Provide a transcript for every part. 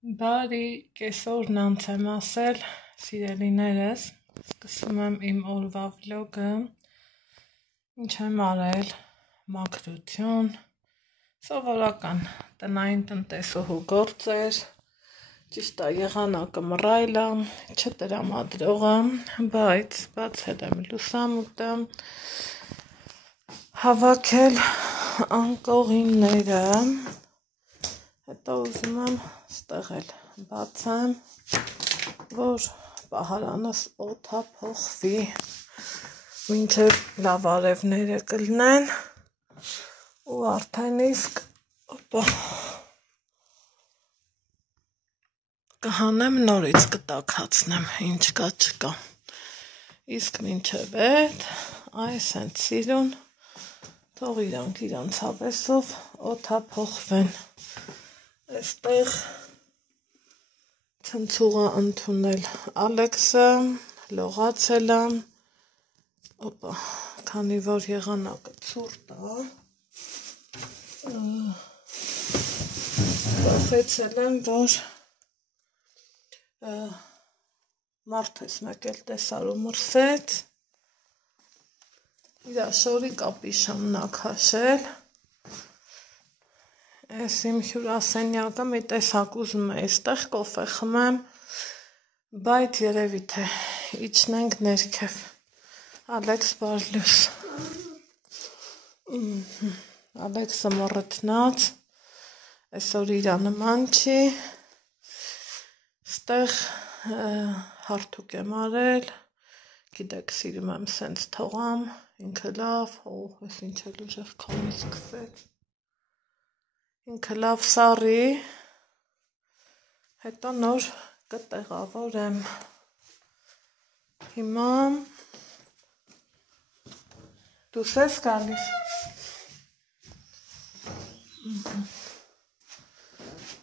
Բարի կեսօրն անց եմ ասել, սիրելիներս, սկսում եմ իմ օրվա վլոգը, ինչ եմ արել, մաքրություն, սովորական տնային տնտեսուհու գործեր, ճիշտ է եղանակը մռայլ է, չտրամադրող է, բայց բացել եմ լուսամուտը, հավաքել անկողինները, հետո ուզում եմ ստեղ էլ բացեմ, որ պահարանս օդափոխվի, մինչև լավ արևները կլինեն ու արդեն իսկ կհանեմ նորից կտաքացնեմ, ինչ կա չկա, իսկ մինչև էդ այս հենց սիրուն, թող իրանց հավեսով օդափոխվեն, այստեղ ցնցուղը ընդունել Ալեքսը, լողացել եմ, քանի որ եղանակը ցուրտ է, վախեցել եմ, որ մարդես մեկ էլ տեսար ու մրսեց, իր շորի կապիշանն ա քաշել, ես իմ հյուրասենյակը մի տեսակ ուզում եմ այստեղ կոֆե խմեմ, բայց երևի թե իջնենք ներքև, Ալեքս բարլյուս, Ալեքսը մռթնած, այսօր իրա նման չի, ստեղ հարթուկ եմ արել, գիտեք սիրում եմ սենց թողամ, ինքը լավ, ես ինչ էլ ուժեղ քամի սկսեց, ինքը լավ սառի, հետո նոր կտեղավորեմ, հիմա դուս ես գալիս,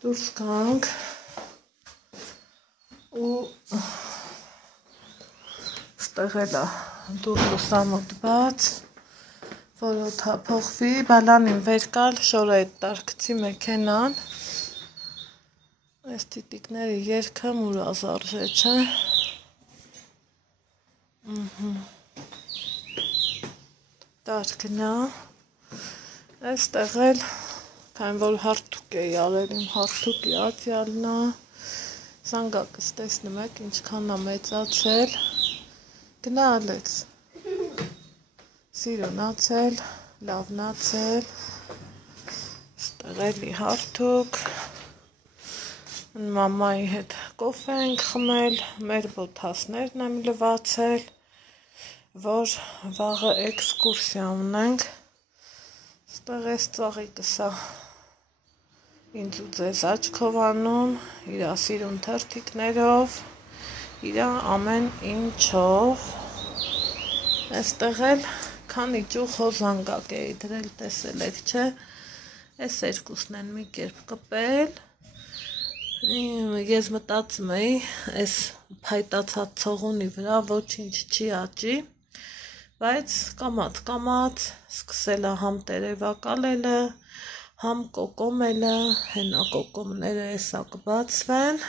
դուրս գանք ու ստեղ էլ դուր լուսամուտ բաց, որ օդափոխվի, բալանին վեր կալ, շորը էդ տարկցի մեքենան, այս տիտիկների երգը մուրազարժե չէ, տարկնա, այստեղ էլ, քան որ հարթուկ էի արել, իմ հարթուկի ատյալնա, զանգակս տեսնում եք, ինչքան է մեծացել, գնա Ալեքս, սիրունացել, լավնացել, ստեղ էլի հարթուկ, մամայի հետ կոֆե ենք խմել, մեր բոթասներն եմ լվացել, որ վաղը էքսկուրսիա ունենք, ստեղ ես ծաղիկս է ինձ ու ձեզ աչքով անում, իրա սիրուն թերթիկներով, իրա ամեն ինչով, այստեղ էլ քանի ճուղ հոզանգակ էի դրել, տեսել եք չէ, այս երկուսն են մի կերպ կպել, ես մտածում էի, այս փայտացած ցողունի վրա ոչինչ չի աճի, բայց կամած սկսել է համ տերևակալելը, համ կոկոմելը, հենա կոկոմները էսա կբացվեն,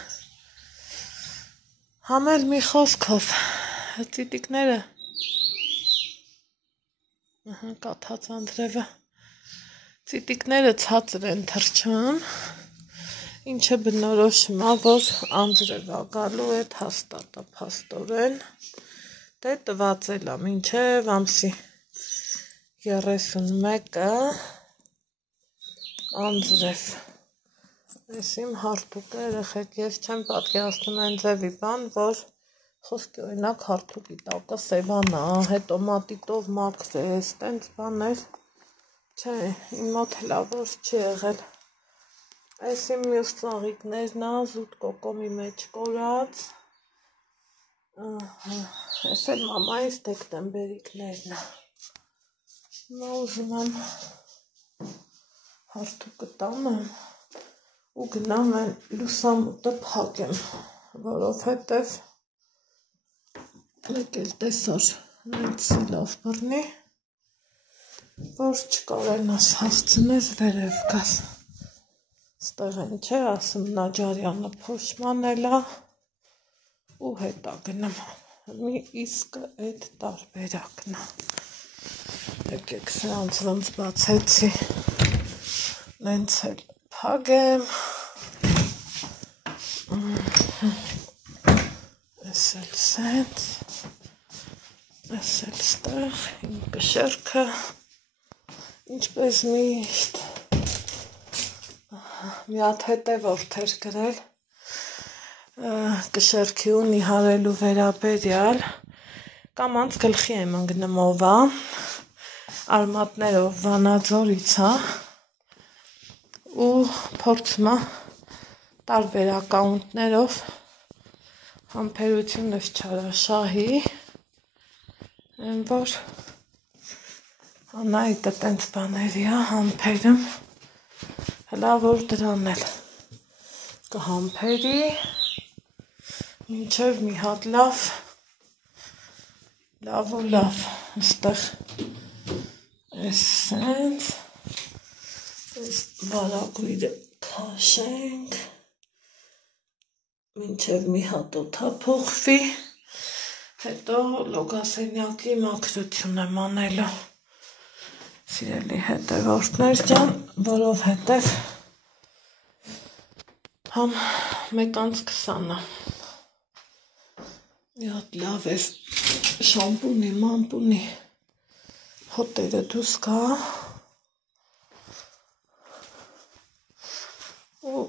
համ էլ մի խոսքով, ծիտիկները, կաթած անձրևը, ծիտիկները ցածր են թռչում, ինչը բնորոշում է, որ անձրև է գալու, էդ հաստատ է փաստորեն, դե տված էլ է մինչև ամսի 31-ը անձրև, ես իմ հարթուկը երեխեք, ես չեմ պատկերացնում այն ձևի բան, որ խոսքի օրինակ հարթուկի տակը սևանա, հետո մատիտով մաքրես, տենց բաներ, չէ, իմ մոտ հլա որ չի եղել, այս իմ մյուս ծաղիկներն է, զուտ կոկոմի մեջ կորած, այս էլ մամայիս դեկտեմբերիկներն է, հիմա ուզում եմ հարթուկը տանեմ ու գնամ են լուսամուտը փակեմ, որովհետև մեկ էլ տեսար նենց լավ բռնի, որ չկարենաս հասցնես վերև գաս, Ստեղ են չէ, ասում Նաջարյանը փոշմանել է ու հետա գնում։ Մի իսկ այդ տարբերակն է։ Եկեք սրանց ոնց բացեցի, նենց էլ փակեմ։ Ես էլ սենց, ես էլ ստեղ իմ կշերքը, ինչպես միշտ, մի հատ հետևորդ էր գրել, կշերքի ունի հարելու վերաբերյալ, կամ անց գլխի եմ ընգնում ովա, արմատներով Վանաձորից է, ու փորձում է տարբեր ակաունտներով համբերությունս չարաշահի, որ Անահիտը տենց բաների է համբերում, հլա որ դրան էլ կհամբերի, մինչև մի հատ լավ ու լավ, ստեղ ես սենց, ես վարագույրը քաշենք, մինչև մի հատ օդափոխվի, հետո լոգասենյակի մաքրություն եմ անելու, սիրելի հետևորդներ ջան, որովհետև համ 1:20-ը, մի հատ լավ ես շամպունի, մամպունի հոտերը դուս գա, ու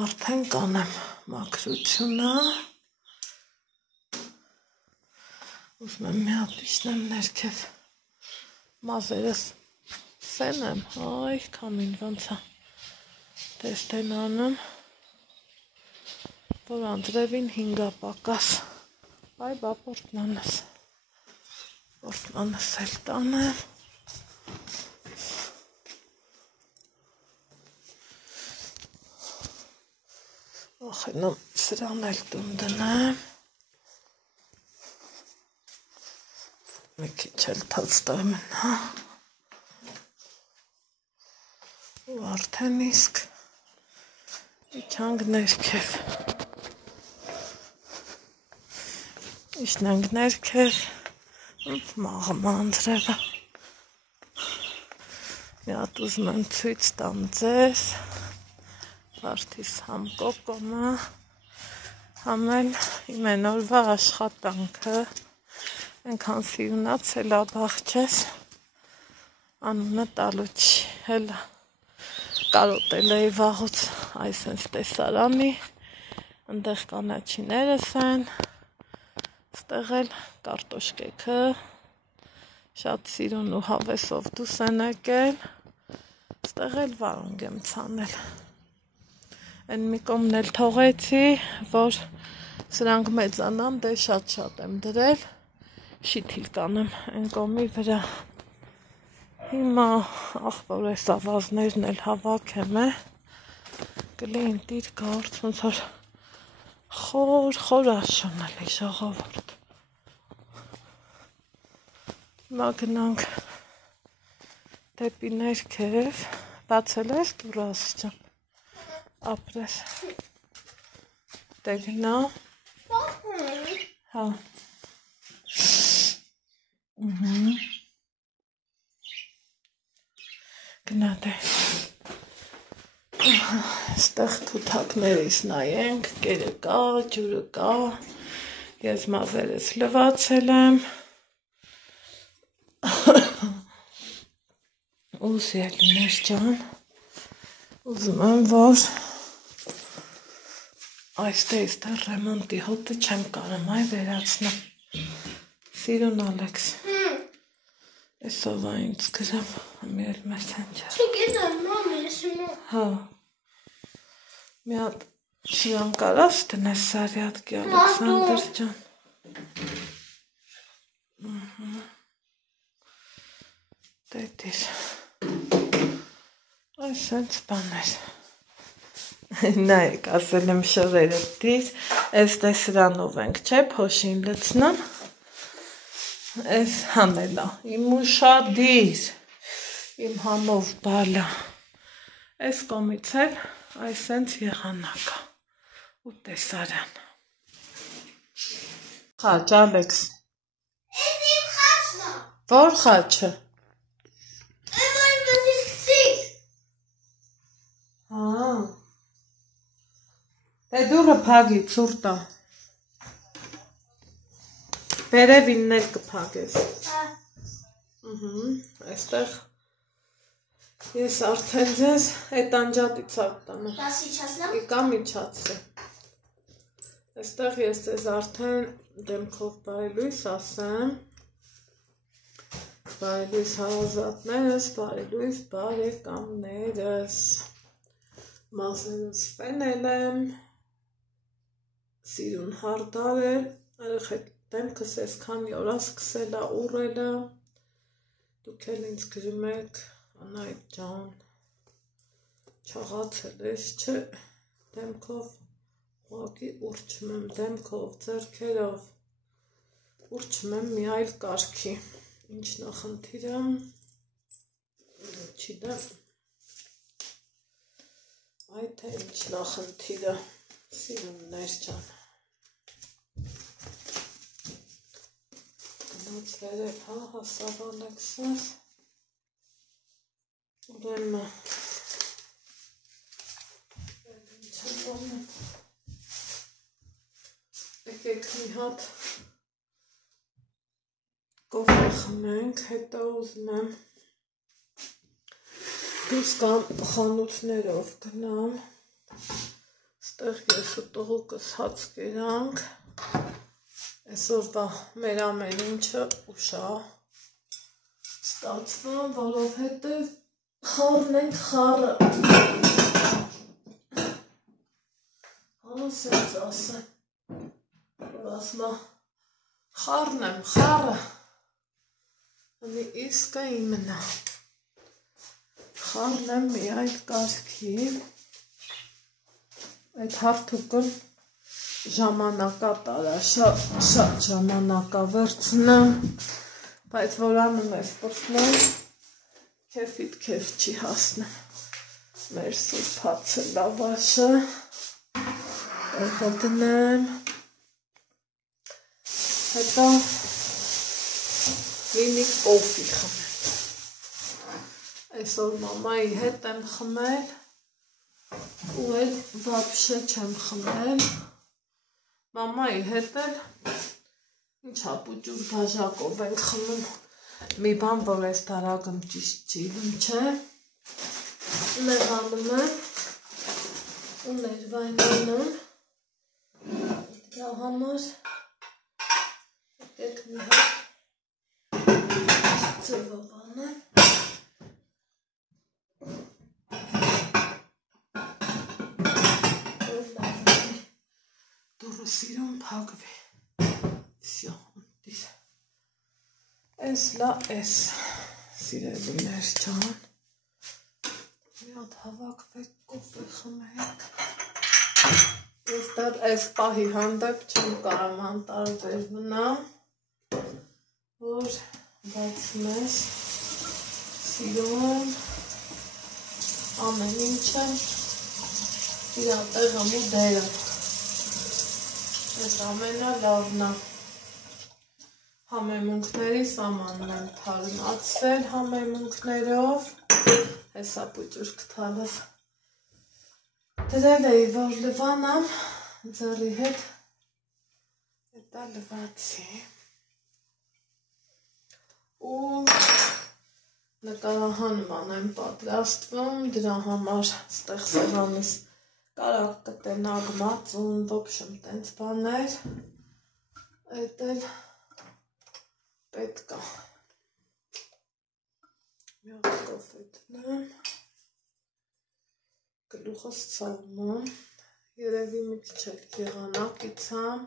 արդեն կանեմ մաքրությունը, ուզում եմ մի հատ իջնեմ ներքև, մազերս սեն եմ, այ կամին ոնց է, տեստեն անում, որ անձրևին 5 պակաս, այ բա պորտմանս էլ տանեմ, ախենամ սրան էլ տուն դնեմ, մի քիչ էլ թացտեղ մնա, ու արդեն իսկ իջանք ներքև, իջնենք ներքև, մաղում անձրևը, մի հատ ուզում եմ ցույց տամ ձեզ, վարդիս համ կոկոմը, համ էլ իմ են օրվա աշխատանքը, ենքան սիրունացել աբաղջես, անունը տալու չի, հելա, կարոտել էի վաղուց այսենց տեսարանի, ընդեղ կանաչիներս են, ստեղ էլ կարտոշկեքը, շատ սիրուն ու հավեսով դուս են եկել, ստեղ էլ վարունգ եմ ցանել, են մի կողմն էլ թողեցի, որ սրանք մեծանան, դե շատ եմ դրել, շիթիլ կանեմ են կողմի վրա, հիմա ախպոր ես ավազներն էլ հավաքեմ կլին տիր գործ, ոնց որ խոր աշոնել է ժողովուրդ, հիմա գնանք դեպի ներքև, բացել ես դուրս ջան, ապրես, դե գնա, հա, գնա դե, ստեղ թութակներիս նայենք, կերը կա, ջուրը կա, ես մազերս լվացել եմ, ու սիրելիներ ջան, ուզում եմ, որ այստեղ ռեմոնտի հոտը չեմ կարում, այ վերացնեմ, սիրուն Ալեքս, այսով այնց գրամ, մի էլ մեսենջեր, չգիտեմ, մամի, ես հա, մի հատ շիրան կարաս տնես Սարյատկի Ալեքսանդր ջան, դետիր, այսենց բաներ, նայեք, ասել եմ շորերը դիր, այս տեսրանով ենք, չէ, փոշին լցնեմ, այս հանելա, իմ ուշադիր, իմ համով բալա, այս կոմից էլ Այսենց եղանակա ու տեսարան։ Խաչ, Ալեքս։ Էդ իմ խաչն է։ Որ խաչը։ Էդ որ իմ դզից քցիր։ Դե դուրը փագի, ցուրտա։ Վերևինն էլ կփագես։ Այստեղ ես արդեն ձեզ այդ անջատից արտանեմ։ Դասի չասնամ։ Եկա միջացրե։ Այստեղ ես ձեզ արդեն դեմքով բարելույս ասեմ։ Բարելույս հարազատներս, բարելույս բարեկամներս։ Մազերս ֆենել եմ, սիրուն հարդարել, երեխեք դեմքս այսքանի օր սկսել է ուռելը, դուք էլ ինձ գրում եք, Անահիտ ջան, չաղացել ես, չէ, դեմքով, ուղղակի ուրճում եմ դեմքով, ձեռքերով, ուրճում եմ մի այլ կարգի, ինչ նախնդիրը, չիդեմ, այդ է ինչ նախնդիրը, սիրուններ ջան, գնաց վերև, հասավ Ալեքսս, ուրեմն, եկեք մի հատ կոֆե խմենք, հետո ուզում եմ դուրս կամ խանութներով գնամ, ստեղ ես ու տղուկս հաց կերանք, այսօրվա մեր ամեն ինչը ուշա ստացվում, որովհետև խառն ենք խառը, ասենց ասեմ, որ ասմա խառն եմ խառը, մի իսկը իմնա, խառն եմ մի այդ կարգի, այդ հարթուկն ժամանակատար է, շատ ժամանակավերցնեմ, բայց որ անում է սպրտնում, քեֆիդ քեֆ չի հասնում, մեր սուրբ հացը լավաշը, Եղը դնեմ, հետո մինի կոֆի խմեմ, այսօր մամայի հետ եմ խմել, ու էլ վապշե չեմ խմել, մամայի հետ էլ ինչ հապուճուր բաժակով ենք խմում, մի բան, որ ես դարագում ճիշտ չի, չէ, նեղանում եմ, ու ներվայնանում, դրա համար եկեք մի հատ ձևով անեմ, որ լավնի դուրը սիրուն փակվի, վսյո, ունտիր, ես լա ես, սիրելիներ ջան, մի հատ հավաքվեք կոֆե խմեք, ես դար այս պահի հանդեպ չեմ կարամ անտարբեր մնամ, որ բայց մեզ սիրում ամեն ինչը իր տեղում ու դերը, այս ամենը լավն է, համեմունքների սամանն եմ թարմացրել համեմունքներով, հեսա պուճուր կթալով, դրել էի, որ լվանամ, ձեռի հետ, հետա լվացի, ու նկարահանման եմ պատրաստվում, դրա համար ստեղ սեղանիս կարակ կտենակ մածուն, ոբշմ տենց բաներ, այդ էլ պետք է, մի հատ կոֆե դնեմ, գլուխս ցավում, երևի մի քիչ էլ եղանակ իցամ,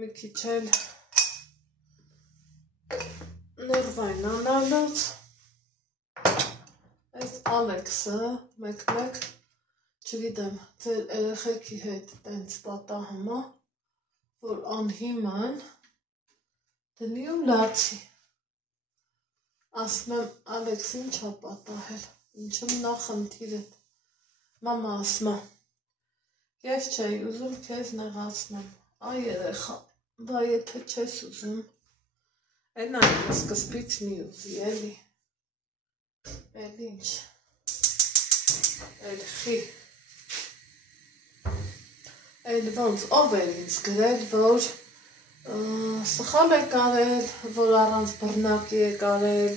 մի քիչ էլ ներվայնանալուց, այս Ալեքսը մեկ-մեկ, չգիտեմ, ձեր երեխեքի հետ տենց պատահում է, որ անհիմն դնի ու լացի, ասում եմ Ալեքս ինչ է պատահել, ինչում նախնդիրդ, Մամա ասմա, ես չէի ուզում քեզ նեղացնեմ, այ երեխա, բա եթե չես ուզում, են այն սկզբից մի ուզի, էլի, էլ ինչ, էլ խի, էլ ոնց ով էր ինձ գրել, որ սխալ է կարել, որ առանց բռնակի է կարել,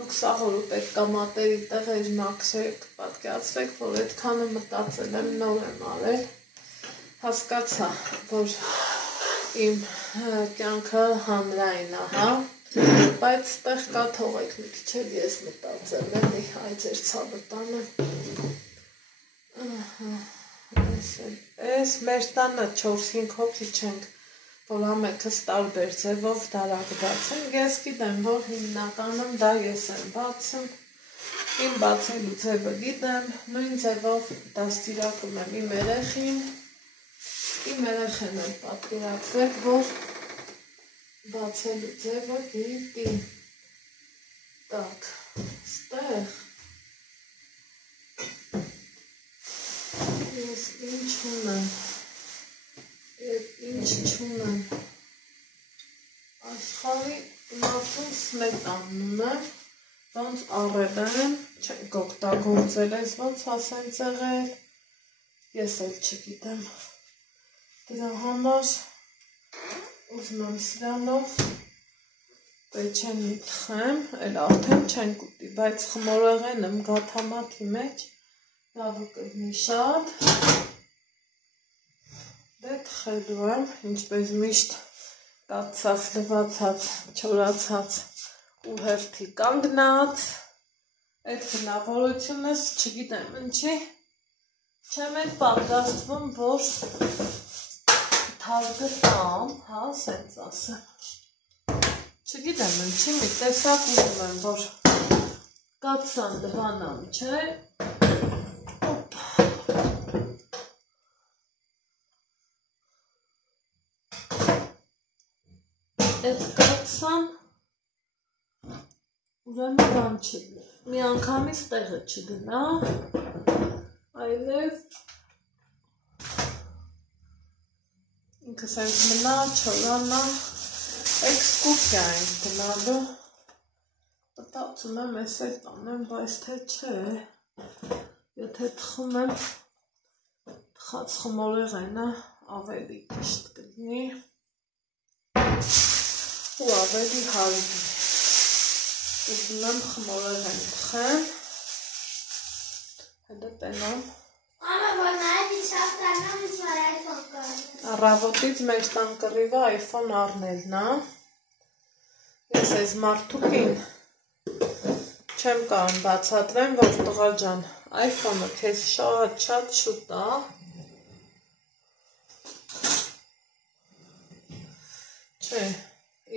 դուք սաղորու պետքա մատերի տեղեր մաքրեք, պատկերացրեք, որ այդքանը մտածել եմ, նոր եմ արել, հասկացա, որ իմ կյանքը հանրային է, հա, բայց տեղ կա թողեք մի քիչ էլ ես մտածել, էլի, այ ձեր ցավը տանը, այս մեր տանը 4-5 հոգի չենք, որ ամենքս տարբեր ձևով դարակ բացում, ես գիտեմ, որ հիմնականում դա ես եմ բացում, իմ բացելու ձևը գիտեմ, նույն ձևով դաստիարակում եմ իմ երեխին, իմ երեխեն էլ պատկերացրեք, որ բացելու ձևը գիտի, տակ, ստեղ, ես ինչ ունեմ, և ինչ չունեմ, աշխարի մարդուն սմետաննում եմ, ոնց առել եմ, չենք օգտագործել ես, ոնց ասեն ծեղել, ես էլ չգիտեմ, դրա համար ուզում եմ սրանով պեչեմ մի թխեմ, էլ արդեն չենք ուտի, բայց խմորեղեն եմ գաթամաթի մեջ, լավը կգնի շատ, դե թխելու եմ, ինչպես միշտ կացած, լվացած, չորացած ու հերթի կանգնած, այդ բնավորությունս չգիտեմ ինչի, չեմ էլ պատրաստվում, որ թարգտամ, հա, սենց ասեմ, չգիտեմ ինչի, մի տեսակ ուզում եմ, որ կացան լվանամ, չէ, այդ կացան ուրեմն բան չգնա, մի անգամից տեղը չգնա, այլև ինքս ենք մնա, չորանա, էքսկուրսիա ենք գնալու, մտածում եմ ես էլ տանեմ, բայց թե չէ, եթե թխում եմ, թխած խմորեղենը ավելի ճիշտ կգնի, ու ավելի հարգի, ուզում եմ խմորեղեն թխեմ, հետը տենամ, առավոտից մեր տան կռիվը iPhone առնելն է, ես ես մարդուկին չեմ կարում բացատրեմ, որ տղա ջան, iPhone-ը քեզ շատ շուտ է, չէ,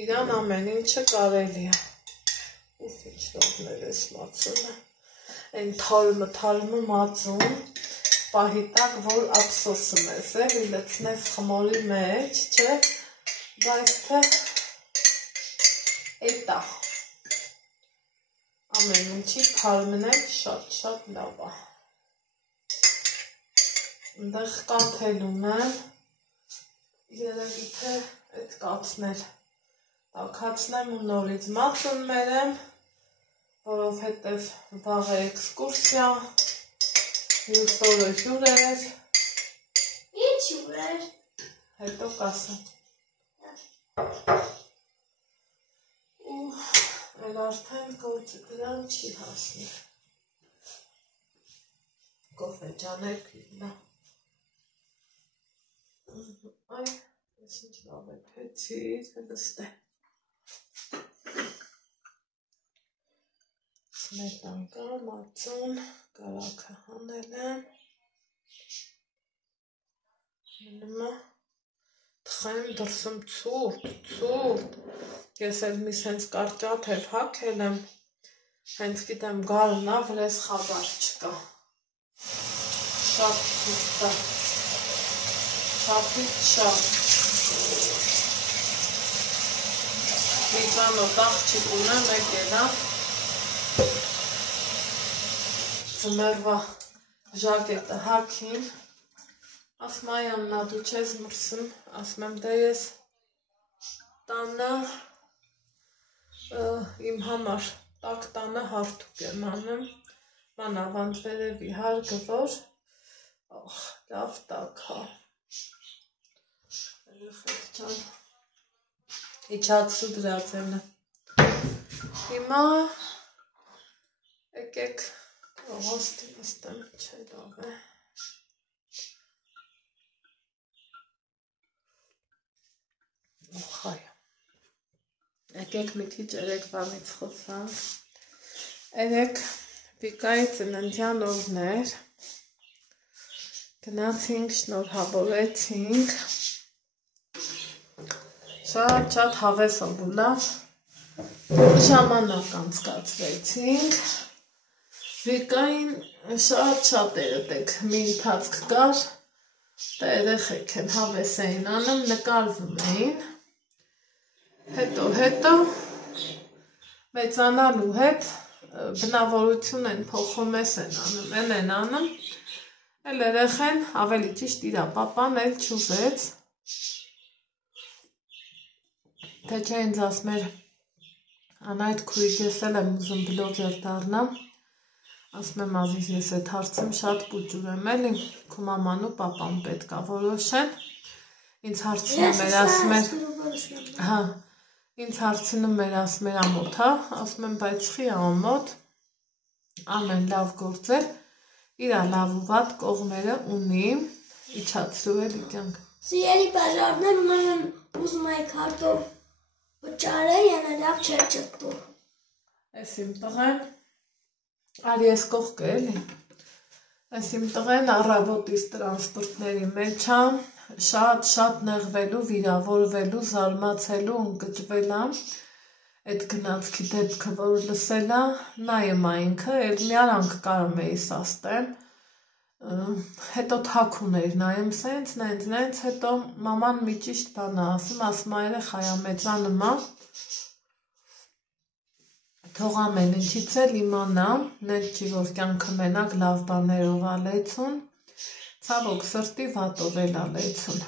իրան ամեն ինչը կարելի է, ուվ ինչ լողներ ես մացում է, են թալմը մացում, պահի տակ, որ ափսոսում ես, լցնես խմորի մեջ, չէ, բայց թե էտա, ամեն ինչի թալմն էլ շատ լավ է, ընդեղ կաթելում եմ, երևի թե այդ կացնել, տաքացնեմ ու նորից մածուն մերեմ, որովհետև վաղը էքսկուրսիա, մյուս օրը հյուր էր, ինչ հյուր էր, հետո կասեմ, ու էլ արդեն գործը դրան չի հասնի, կոֆե ջաներ պիլնա, այ, ես ինչ լավ է պեցիր, հետստե, սմետանկա, մածուն, կարակը հանել եմ, մնում է, թխեմ դրսում ցուրտ, ես էլ մի սենց կարճատ էր հակել եմ, հենց գիտեմ գարնա, վրես խաբար չկա, շատ ցուրտ է, շապից շատ, միգանոտ աղջիկ ունեմ եկ էլա, ձմերվա ժակետը հագին, ասում այամ նա դու չես մրսում, ասում եմ դե ես տանը իմ համար տակ տանը հարթուկ եմ անում, ման ավանդ վերևի հարգը որ, լավ տակ հա, երեխեք ճան, իչացու դրած ենը, հիմա եկեք ողոստի նստեմ, չէ լավ է, ուխայ, եկեք մի քիչ երեկվանից խոսանք, երեք Վիկայի ծննդյան օրն էր, գնացինք, շնորհավորեցինք, շատ հավեսով ու լավ, ժամանակ անցկացրեցինք, Վիկային շատ երեկ մի ընթացք կար, դա երեխեք են հավես էին անում, նկարվում էին, հետո մեծանալու հետ բնավորություն են փոխում են անում, էլ երեխեն ավելի ճիշտ իրա պապան էլ չուզեց, թե չէ ինձ ասում էր Անայդ քույր ես էլ եմ ուզում բլոգեր դառնամ, ասում եմ Ազիզ ես այդ հարցում շատ պուճուր եմ էլի, քո մաման ու պապան պետք է որոշեն, ինձ հարցնում էր ասում էր ամոթ հա, ասում եմ բայց խի ամոթ, ամեն լավ գործեր, իրա լավ ու վատ կողմերը ունի, իջացրու էլի կյանք։ Սիրելի բաժարներ ունեմ ուզում եք հարտով վճարը ենը լավ չեր ճտու։ Ես իմ տղեն, արի ես կողք էլի, ես իմ տղեն առավոտից տրանսպորտների մեջ եմ, շատ նեղվելու, վիրավորվելու, զարմացելու, ընկճվելա, այդ գնացքի դեպքը, որ լսելա, նայեմ այնքը, էլ մի արանք կարում էի սաստեմ, հետո թաքուն էր նայեմ սենց, հետո մաման մի ճիշտ բան ասում երեխայա մեծանում է, թող ամեն ինչից էլ իմանամ, նետ չի որ կյանքը մենակ լավ բաներով ալեցուն, ցավոք սրտի վատով էլ ալեցուն։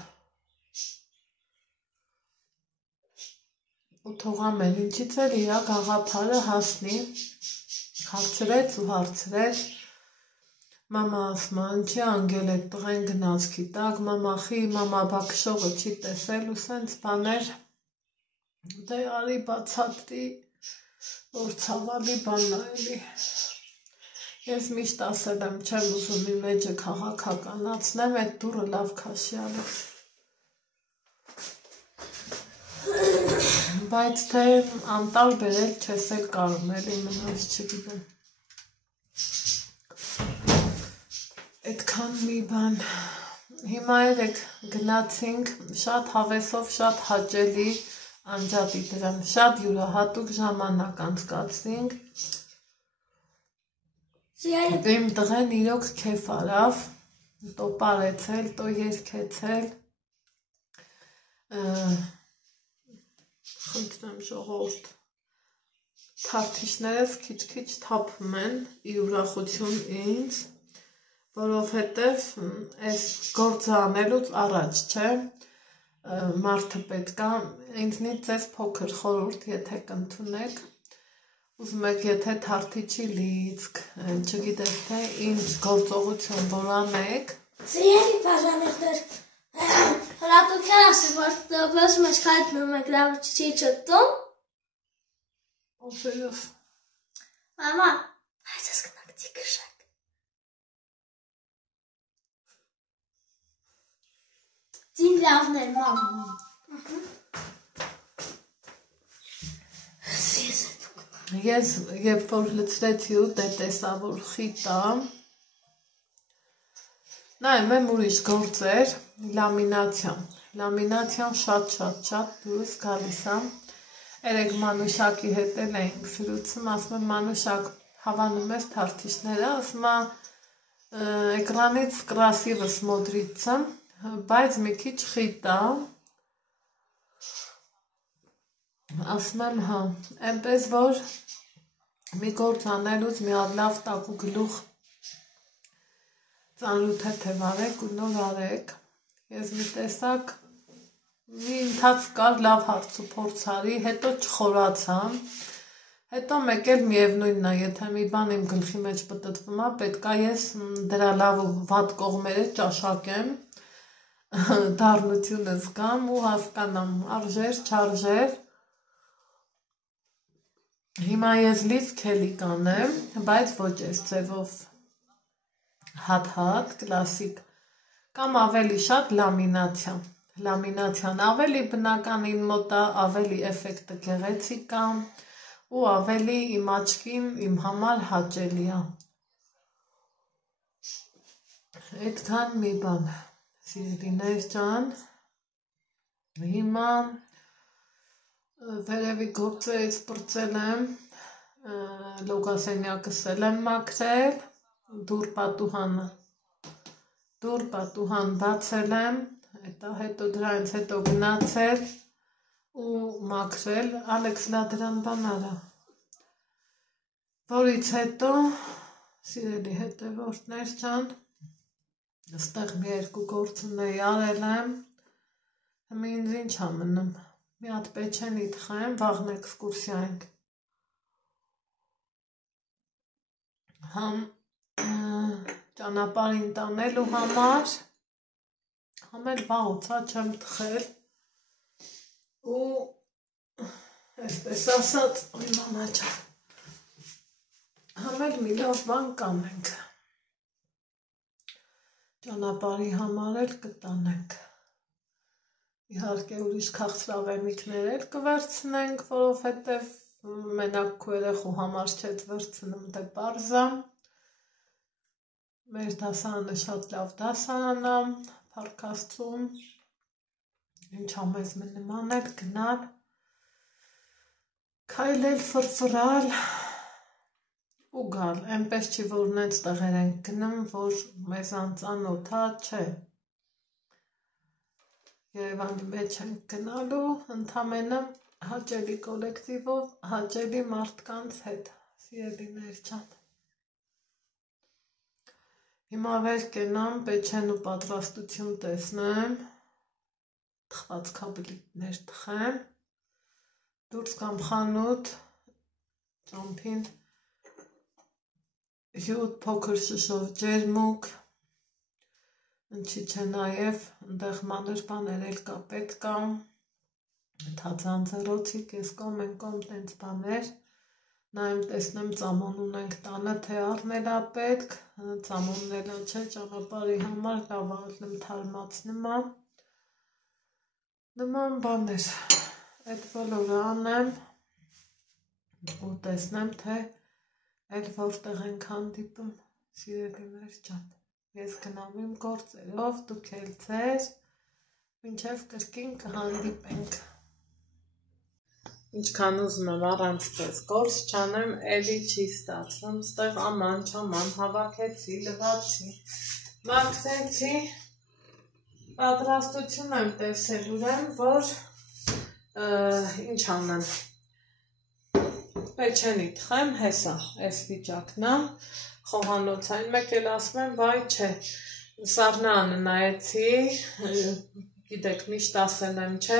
Ու թող ամեն ինչից էլ իրա գաղափարը հասնի, հարցրեց, մամա ասում է, ինչի անգել այդ տղեն գնացքի տակ, մամա բակշողը չի տեսել ու սենց բաներ, դե արի բացատրի, որ ցավալի բան էլի։ Ես միշտ ասել եմ, չեմ ուզում իմ էջը քաղաքականացնեմ, այդ դուրը լավ քաշի ալես։ Բայց թե անտալ բերել չես էլ կարում էլի մնաց չգիտեմ։ Այդքան մի բան, հիմա երեք գնացինք, շատ հավեսով, շատ հաճելի անջատի դրամ, շատ յուրահատուկ ժամանակ անցկացրինք, իմ տղեն իրոք քեֆ արավ, տո պարեցել, տո երգեցել, խնդրեմ ժողովուրդ, թարթիշներս քիչ թափում են, ի ուրախություն ինձ, որովհետև այս գործը անելուց առաջ չէ, մարդը պետք է, ինձնից ձեզ փոքր խորհուրդ, եթե կընդունեք, ուզում եք, եթե թարթիչի լիցք, չգիտես թե ինչ գործողություն որ անեք։ Սիրելի բաժաններ, հրատուկյան ասեմ, որ բեսում ես կայտնում եք լավ չի չտում։ Ոսերով։ Մամա, այս ես կնակցի կշակ։ Ձին լավներ, մամա։ Ես երբ որ լցրեցի ու տեսա որ խիտ է, նայում եմ ուրիշ գործեր, լամինացիան շատ դուրս գալիս է, երեկ Մանուշակի հետ էլ էինք սրուցում, ասում եմ Մանուշակ հավանում ես թարթիշները, ասում է էկրանից կրասիվը սմոդրիցը, բայց մի քիչ խիտ է, ասում եմ հա, այնպես որ մի գործ անելուց մի հատ լավ տակու գլուխ ծանրութ թեթև արեք ու նոր արեք։ Ես մի տեսակ մի ընթաց կար լավ հարց ու փորձ արի, հետո չխորացա, հետո մեկ էլ միևնույնն է, եթե մի բան իմ գլխի մեջ պտտվում է, պետք է ես դրա լավ ու վատ կողմերը ճաշակեմ, դառնությունը զգամ ու հասկանամ արժեր, չարժեր։ Հիմա ես լիցք էլի կանեմ, բայց ոչ այս ձևով հատ-հատ, կլասիկ, կամ ավելի շատ լամինացիա։ Լամինացիան ավելի բնականին մոտ է, ավելի էֆեկտը գեղեցիկ է ու ավելի իմ աչքին իմ համար հաճելի է։ Այդքան մի բան, սիրելիներ ջան, հիմա վերևի գործերից պրծել եմ, լոգասենյակս էլ եմ մաքրել, դուռ պատուհան բացել եմ, հետո դրանից հետո գնացել ու մաքրել, Ալեքս լա դրան բան արա, որից հետո, սիրելի հետևորդներ ջան, ստեղ մի երկու գործունեի արել եմ, հիմա ինձ ինչ ա մնում, մի հատ պեչենի թխեմ, վաղն էքսկուրսիա ենք, համ ճանապարհին տանելու համար, համ էլ վաղուց չեմ թխել ու այսպես ասած, ոյ մամա ջան, համ էլ մի լավ բան կանենք, ճանապարհի համար էլ կտանենք, իհարկե ուրիշ քաղցրավենիքներ էլ կվերցնենք, որովհետև մենակ քո երեխու համար չես վերցնում, դե պարզ է, մեր դասարանը շատ լավ դասարան է, փառք Աստծուն, ինչ ա մեզ մնում անել, գնալ, քայլել, ֆրֆրալ ու գալ, այնպես չի, որ նենց տեղեր ենք գնում, որ մեզ անծանոթ է, չէ։ Երևանի մեջ ենք գնալու, ընդամենը հաճելի կոլեկտիվով, հաճելի մարդկանց հետ, սիրելիներ ջան։ Հիմա վեր կենամ, պեչենու պատրաստություն տեսնեմ, թխված քաբլիկներ թխեմ, դուրս կամ խանութ, ճամփին, հյութ փոքր շշով ջերմուկ, ինչի չէ նաև ընդեղ մանր բաներ էլ կա պետք է, թացանձեռոցի կես կոմ են կոմ տենց բաներ, նայեմ տեսնեմ ծամոն ունենք տանը, թե առնել է պետք, ծամոնն էլ չէ, ճանապարհի համար լավ ալնում թարմացնում է, նման բաներ, այդ բոլորը անեմ ու տեսնեմ, թե էլ որտեղ ենք հանդիպում, սիրելիներ ջան, ես գնամ իմ գործերով, դուք էլ ձեր, մինչև կրկին կհանդիպենք։ Ինչքան ուզում եմ առանց ձեզ գործ չանեմ, էլի չի ստացվում, ստեղ աման չաման հավաքեցի, լվացի, մաքրեցի, պատրաստություն եմ տեսել ուրեմ, որ ինչ անեմ, պեչենի թխեմ, հեսա, այս վիճակն է, խոհանոցային մեկ էլ ասում եմ, վայ չէ, սառնանը նայեցի, գիտեք, միշտ ասել եմ, չէ,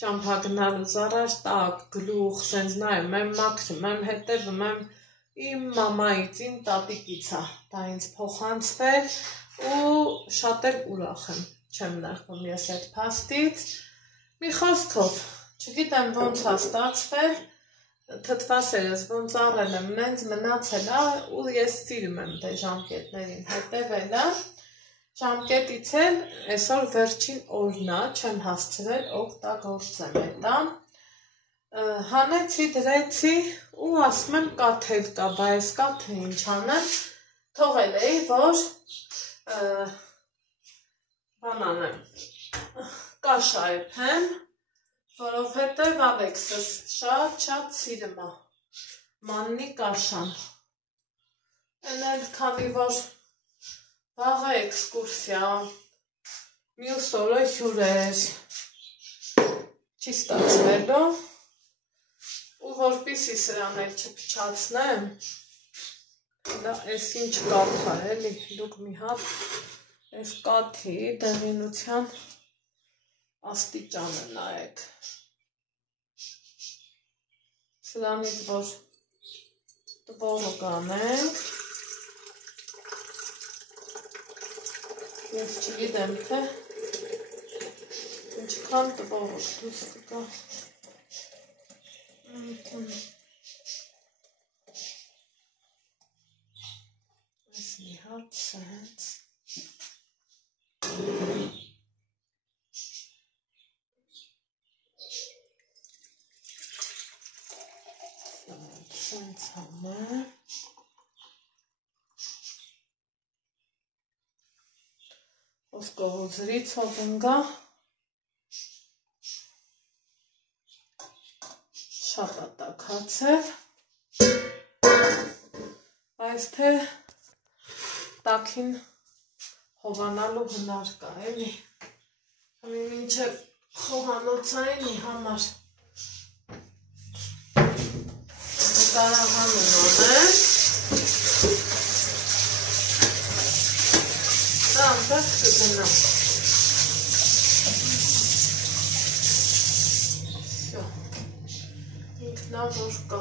ճամփա գնալուց առաջ տակ, գլուխ, սենց նայում եմ, մաքրում եմ, հետևում եմ իմ մամայից, իմ տատիկից է, դա ինձ փոխանցվել ու շատ էլ ուրախ եմ, չեմ նեղվում ես այդ փաստից, մի խոսքով, չգիտեմ ոնց է ստացվել, թթվասերս ոնց առել եմ, նենց մնացել է ու ես սիրում եմ դե ժամկետներին հետևելը, ժամկետից էլ այսօր վերջին օրն է, չեմ հասցրել օգտագործեմ էտա, հանեցի, դրեցի ու ասում եմ կաթել կա, բայց կաթը ինչ անեմ, թողել էի, որ բան անեմ, կաշա եփեմ, որովհետև Ալեքսս շատ սիրում է, մաննի կաշան, են էլ քանի որ վաղը էքսկուրսիա, մյուս օրը հյուրեր, չի ստացվելու, ու որպեսզի սրան էլ չփչացնեմ, Դա էս ինչ կաթա էլի, դուք մի հատ էս կաթի դեղինության աստիճանը նայեք։ Սրանից որ տվողը կանենք, ես չգիտեմ, թե ինչքան տվողը դուրս կգա։ Այս մի հատ սենց։ Սենց համը։ Ոսկով ուզրից հոտնգա։ Շատ ատակացել, այս թե տաքին հովանալու հնար կա, էլի, մինչև խոհանոցայինի համար կարահան ունանեմ, դա ամբերջ կգնա, ինքնա որ կա,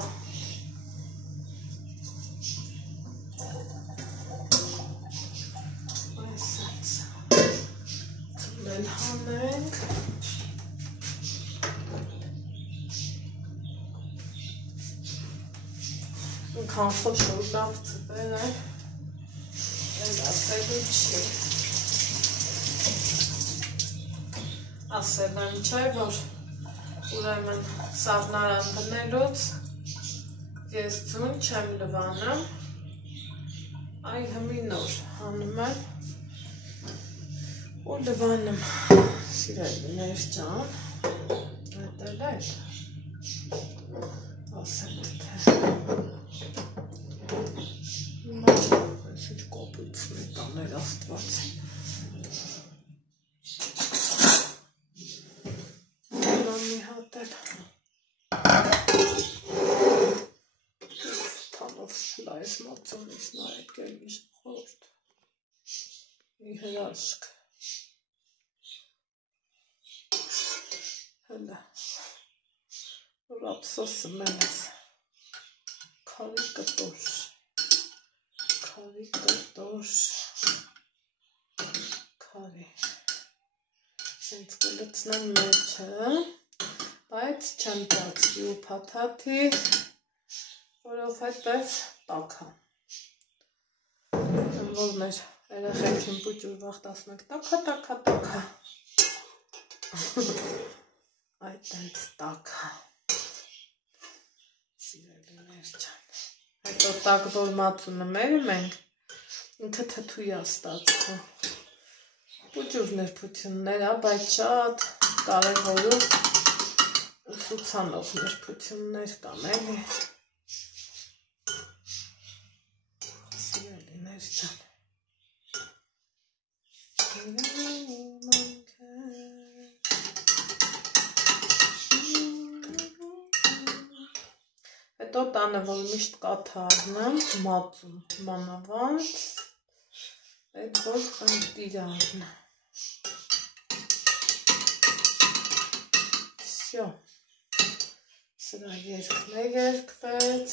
այսենց, ծուլել հանենք, ինքան խոշոր լավ ծպել է, էլ ասելու չի, ասել եմ չէ, որ ուրեմն սաղնարան դնելուց ես ձուն չեմ լվանում, այ հմի նոր հանում եմ ու լվանում, սիրելիներ ջան, այդել այդ, ասել թե, այս ինչ կոպույցն է տաներ աստված, մի հատել, այս մածոնից նայեք էլ մի խորդ, մի հրաշք, հելը, որ ապսոսը մենես, քարի կտոր, քարի, սենց կլծնեմ մեջը, բայց չեմ տացվի ու պաթաթի, որովհետև տաք է, որ մեր երեխեքին պուճուր վաղտասում եք տաք է, այդ այնց տաք է, սիրելիներ ջան, հետո տաք որ մածունը մերում ենք, ինքը թթույա ստացվում, պուճուր ներպություններ, բայց շատ կարևոր ու ուսուցանող ներպություններ կան էլի, սիրելիներ ջան, հետո տանը որ միշտ կաթը առնեմ, մածուն մանավանդ, այդ որ ընտիր առնեմ, всё, սրա երկն է երկվեց,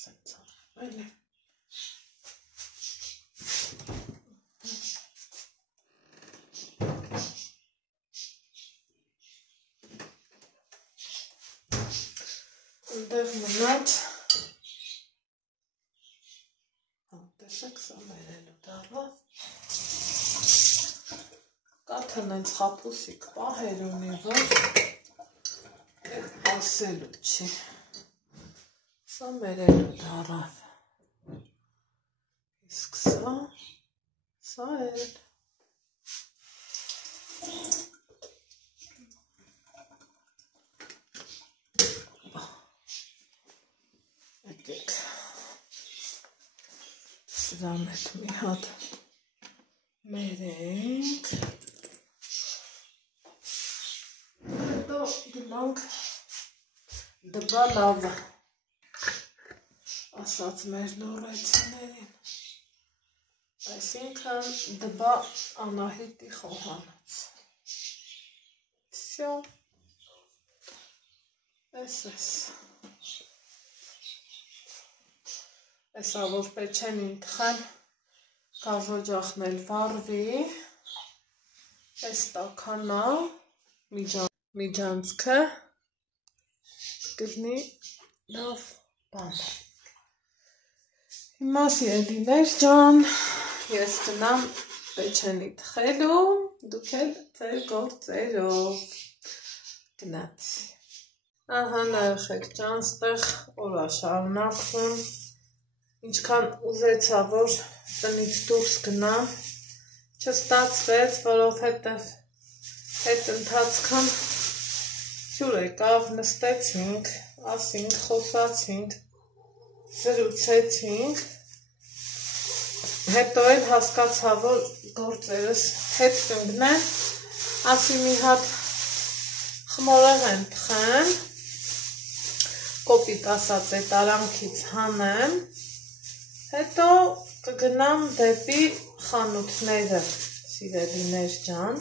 սենց առնեմ, էլի, ընդեղ մնաց, տեսեք սա մերելու դարլավ, կաթն այնց խապուսիկ պահեր ունի, որ ասելու չի, սա մերելու դարավ, իսկ սա էլ, եկեք, սրան էտ մի հատ մերենք, հետո գնանք դբա լավը ասած մեր նորեցիներին, այսինքն դբա Անահիտի խոհանոց, վսյո, Էսա որ պեչենին թխեմ, կար օջախն էլ վառվի, այս տաքանա միջանցքը կլինի լավ բան։ Հիմա սիրելիներ ջան, ես գնամ պեչենի թխելու, դուք էլ ձեր գործերով գնացի։ Ահա նայեք ջան, ստեղ օրա շարունակվում, ինչքան ուզեցա, որ տնից դուրս գնամ, չստացվեց, որովհետև հետ ընթացքան ջուր եկավ, նստեցինք, ասինք, խոսացինք, զրուցեցինք, հետո էլ հասկացա, որ գործերս հետ կընկնեն, ասի մի հատ խմորեղեն թխեմ, կոպիտ ասած այդ արանքից հանեմ, հետո կգնամ դեպի խանութները, սիրելիներ ջան,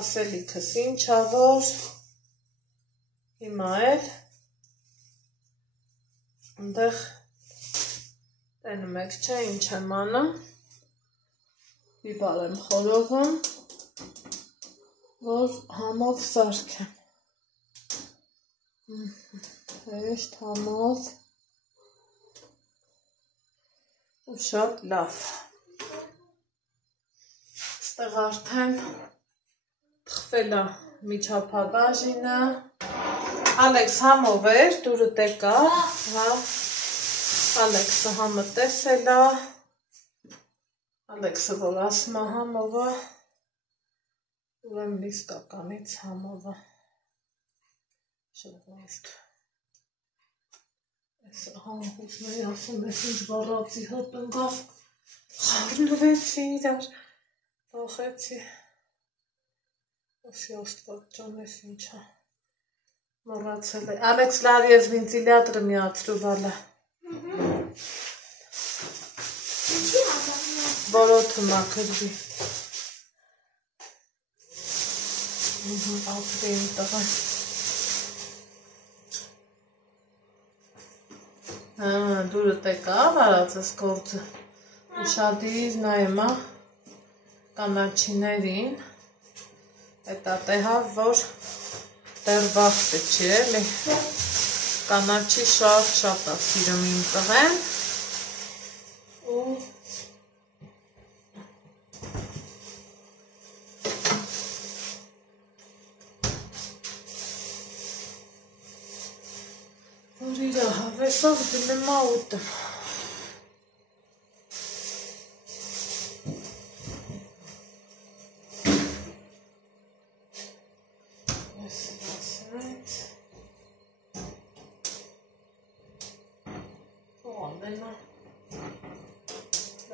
ասելիքս ինչա որ հիմա էլ ընդեղ տենում եք չէ ինչ եմ անում, բիբար եմ խորովում, որ համով սարքեմ, հեշտ համով ու շատ լավ, ստեղ արդեն թխվել է միջափաբաժինը, Ալեքս համով էր, դուրը տեկա, հա, Ալեքսը համը տեսել է, Ալեքսը որ ասում է համովը, ուրեմն իսկականից համովը, շղորդ, այս համախուսների ասում ես ինչ վառացի հոտ ընկավ, խառնվեցի իրար, բախեցի, ասի աստված ջան ես ինչա, մոռացել է, Ալեքս լար ես վինտիլյատորը միացրու բալա, որոթում է կրվի, ապրի իմ տղան, դուրը տեկա, վարածս գործը, ուշադիր նայմա կանաչիներին, հետա տեհավ, որ դեր վաղտը չի էլի, կանաչի շատ է սիրում իմ տղեն, ու որ իրա հավեսով դնեմ ուտեմ,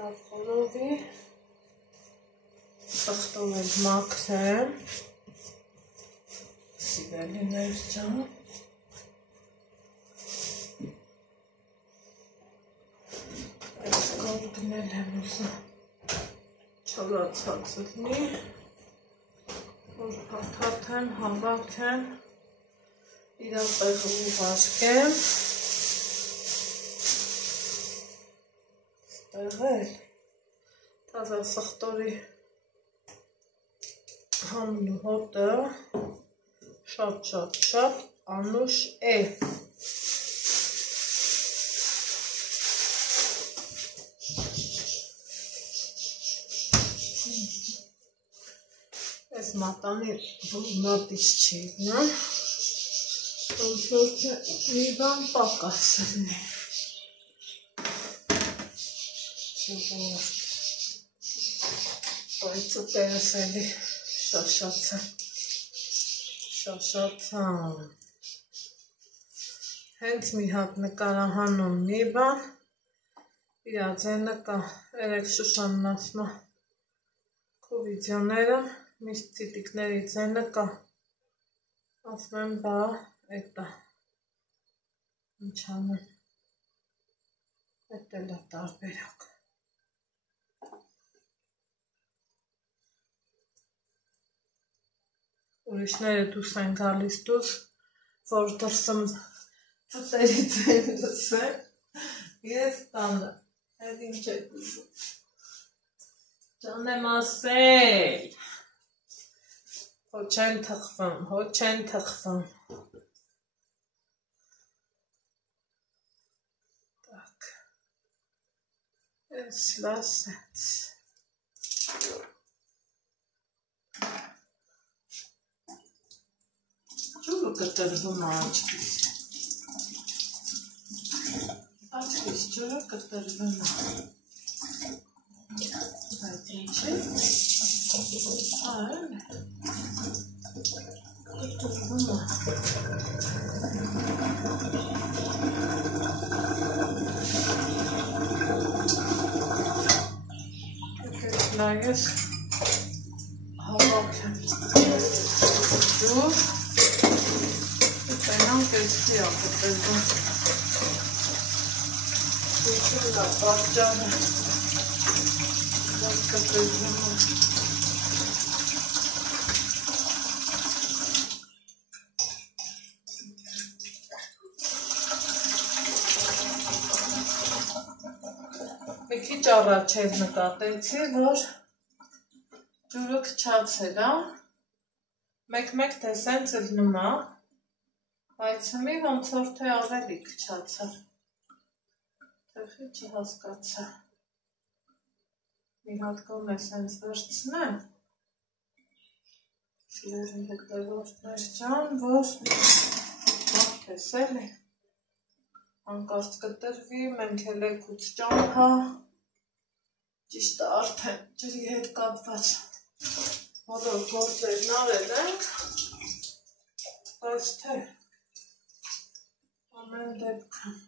լավ խորովի, տխտում եմ մաքրեմ, սիրելիներ ջան, այս գորդնել եմ ուզում, չորացած լինի, որ հաթաթեմ, հավաքեմ, իրան տեղը ուղարկեմ, ստեղել, տազա սխտորի համն ու հոտը շատ անուշ է, այս մատանի մատից չի նա, ոնց որ թե մի բան պակաս լինի, Բայց ուտերս էլի շաշացան, հենց մի հատ նկարահանում մի բան, իրա ձենը կա, երեկ Շուշանն ասմա, քո վիդեոները, միշտ ծիտիկների ձենը կա, ասում եմ բա, էտա, Ինչ անեմ, էդ էլ է տարբերակ։ Ուրիշները դուս են գալիս դուս, որ դրսում ծծերից են դսեն, ես տանը, այդ ինչ է դուսում։ Ճան եմ ասել, հո չեն թխվում։ Ես լասեց։ Ջուրը կտրվում է աչքիս։ Աչքիս ջուրը կտրվում է։ Այդ ինչ է։ Այլ։ Կտրվում է։ Նայես հավաք եմ ջուր Պենանք էսի ակտերվում Ջուր կա պարճանը Որ կտրվում Մի քիչ առաջ էր նկատեցի, որ ջուրը քչացել է, մեկ-մեկ թե սենց ելնում է, բայց հիմի ոնց որ թե ավելի քչացավ, թեխի չհասկացա, մի հատ կողմ է սենց վերցնեմ, շիրերի հետևորդներ ջան, որ տեսել է, անկարծ կտրվի, մենք էլ եկուց ճամփա, ճիշտ է արդեն ջրի հետ կապված բոլոր գործերն արել ենք, բայց թե ամեն դեպքում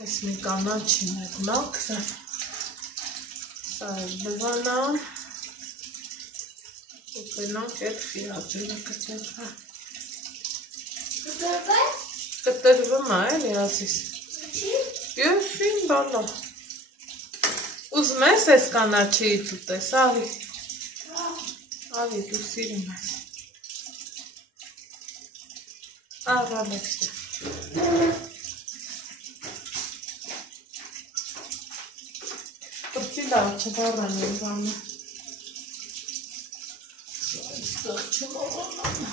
Այս մի կանաչի մեկնակ Սա էլ լվանա ու պենանք էդ խիաջուրը կտրվա Կտրվում է էլի ասիս Ես ինչ բալա Ուզում ես ես կանաչիից ուտես, Ալի դու սիրում ես Աղալեք չա Պրծի լավ չվարան եմ բանը Ստեղ չվարան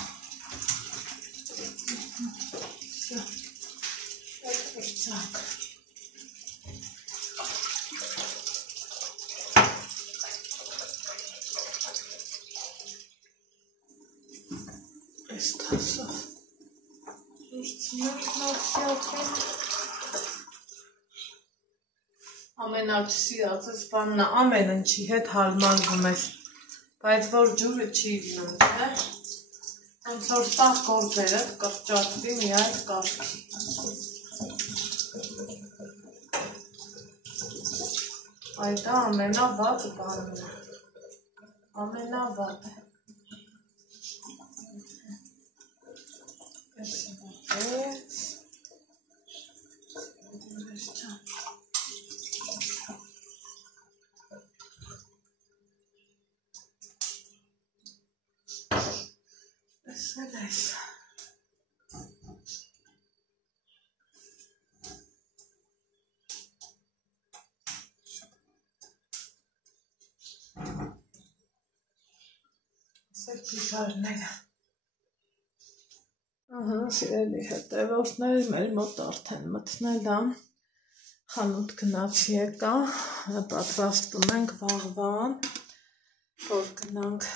Այդ պրծակ Այս թասով Ուրցնենք նավսյակին Ամենաչսիացս բաննա ամեն ընչի հետ հարմարվում ես, բայց որ ջուրը չի լինում, չէ, ոնց որ սաղ գործերը կրճատվի մի այդ կարգի։ Այդ ամենավատ բանն է, ամենավատը։ Nice. Սեքիթարները սիրելի հետևորդներ մեր մոտ արդեն մտնել է խանութ գնացի եկա պատրաստում ենք վաղվան որ գնանք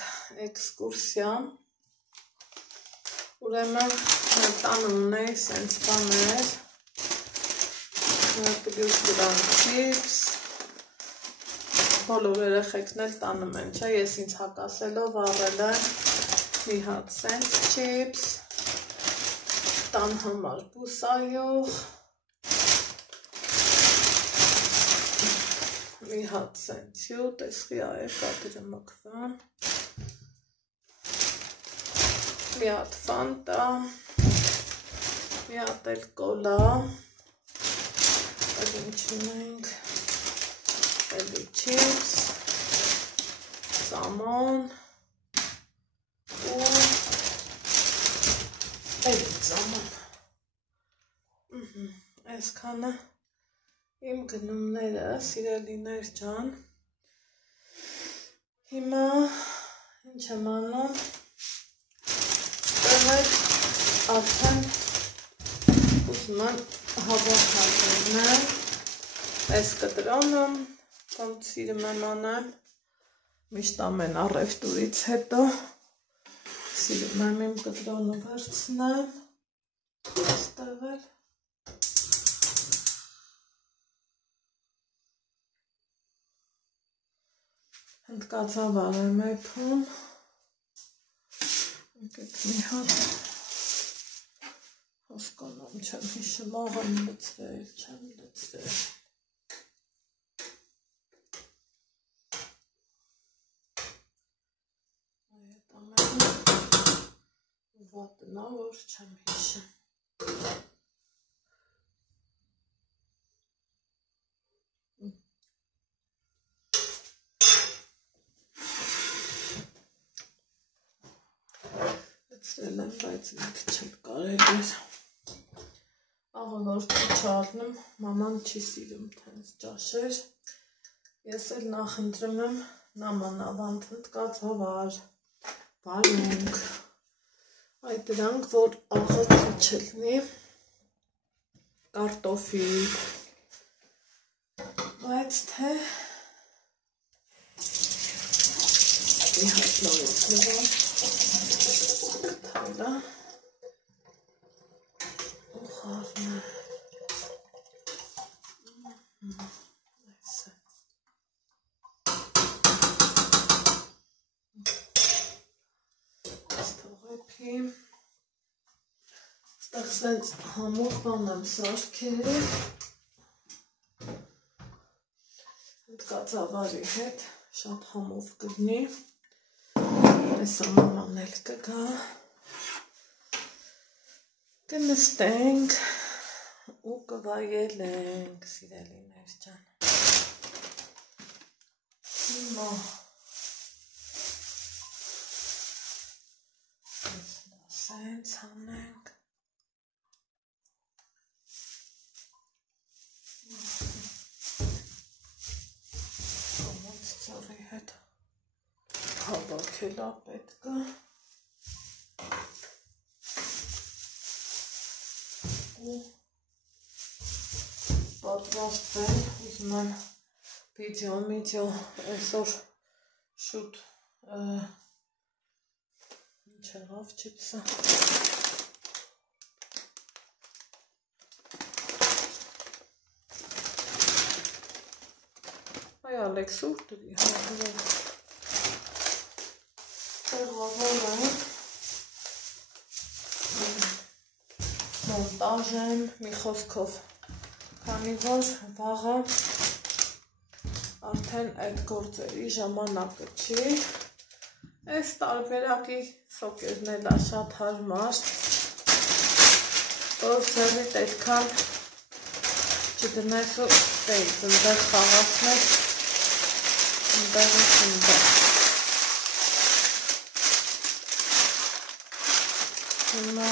էքսկուրսիա Ուրեմն տանում ունեի սենց բաներ, պլյուս դրան չիպս, բոլոր երեխեքն էլ տանում են, չէ, ես ինձ հակասելով առել եմ մի հատ սենց չիպս, տան համար բուսայող, մի հատ սենցյու, տեսխի այր կատերը մկվան, մի հատ ֆանտա, մի հատ էլ կոլա, այդ ինչ ունենք, էլի չիպս, սամոն ու էլի սամոն, այսքանը իմ գնումները, սիրելիներ ջան, հիմա ինչ եմ անում, տեղ արդեն ուզում եմ հավաքածուներ, այս կտրոնը, ոնց սիրում եմ անեմ, միշտ ամեն առևտուրից հետո սիրում եմ իմ կտրոնը վերցնեմ, այստեղ էլ հնդկացավար եմ էփում, եկեք մի հատ հասկանամ չեմ հիշում, աղեմ լծվել, չեմ լծվել, այդ ամենը վատնա, որ չեմ հիշում, լծրել եմ, բայց ինքը չեմ կարել էր, աղը որ չառնում, մաման չի սիրում թենց ճաշեր, ես էլ նախընտրում եմ նամանավանդ հնդկացավար, վարունգ, այդ դրանք, որ աղը քիչ լինի, կարտոֆիլ, բայց թե մի հատ նորից նվան, կթայլա, ու խարնը, այս է, ստողեպի, ստեղ սենց համով բան եմ սարքել, հնդկացավարի հետ, շատ համով կլինի, այսա մաման էլ կգա, կնստենք ու կվայելենք, սիրելիներ ջան, հիմա սենց անենք, կոմոց ծառի հետ հավաքելա պետքը, ու պատրաստվել, ուզում եմ վիդեո, այսօր շուտ, ինչ եղավ չիպսը, այ Ալեքս ուր դրի հաղրով, տեղավոր ենք, մոնտաժ եմ, մի խոսքով, քանի որ վաղը արդեն այդ գործերի ժամանակը չի, այս տարբերակի սոկերն էլ է շատ հարմար, որ ձևիդ այդքան չդնես ու տեից, ընդեղ խաղացնես, ընդեղից ընդեղ, հիմա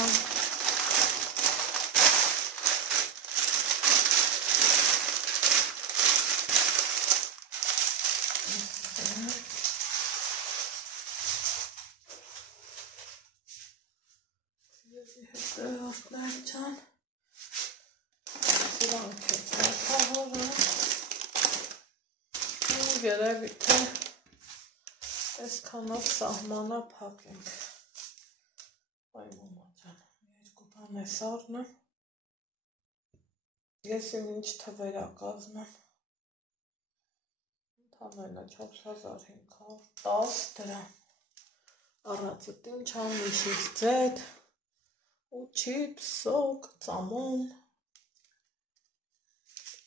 հետևորդներ ջան, սրանք է ծախահորը, ու երևի թե այսքանով սահմանա փակենք, այ մոմա ջան, երկու բան է սառնում, ես իմ ինչ թվերա կազմեմ, ընդամենը 4510 դրամ, առածը տինչան, միշից ձետ, ու չիպս, սոկ, ծամոն,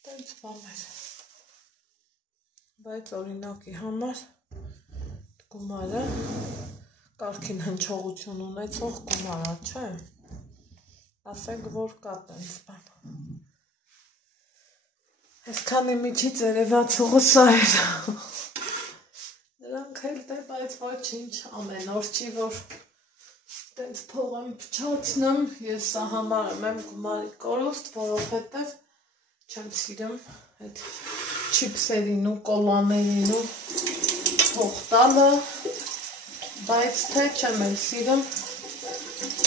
տենց բաներ, Բայց օրինակի համար գումարը կարգին հնչողություն ունեցող գումարա, չէ։ Ասենք, որ կա տենց բան։ Այսքանի միջից երևացողը սա էր։ Նրանք էլ դե, բայց ոչինչ, ամեն օր չի, որ տենց փող եմ փչացնում, ես սա համարում եմ գումարի կորուստ, որովհետև չեմ սիրում այդ չիպսերին ու կոլաներին ու փող տալը, բայց թե չեմ էլ սիրում,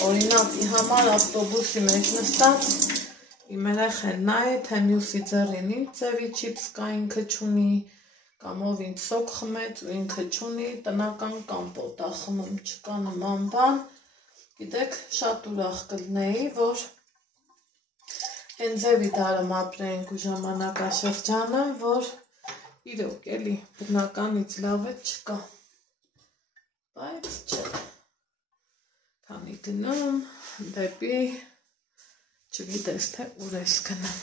օրինակի համար ավտոբուսի մեջ նստած, իմ երեխեն նայ, թե մյուսի ձեռին ինձ ձևի չիպս կա, ինքը չունի, կամ ով ինձ սոկ խմեց ու ինքը չունի, տնական կամպոտ ա խմում, չկա նման բան, գիտեք, շատ ուրախ կլնեի, որ են ձևի դարում ապրեինք ու ժամանակաշրջանը, որ իրոք էլի բնականից լավը չկա, բայց չէ, քանի գնում դեպի չգիտես թե ուր ես գնում,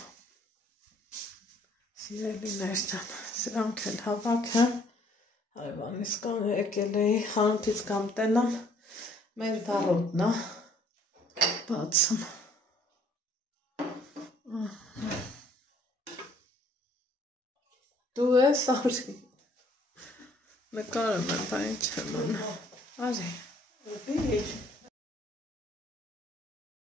սիրելիներ ջան, սրանք էլ հավաքեմ, հարևանիս կամ եկել էի խանութից կամ տենամ, մեր վառոդն ա բացում, դու ես արի, նկարում եմ, բա ինչ եմ անում, արի,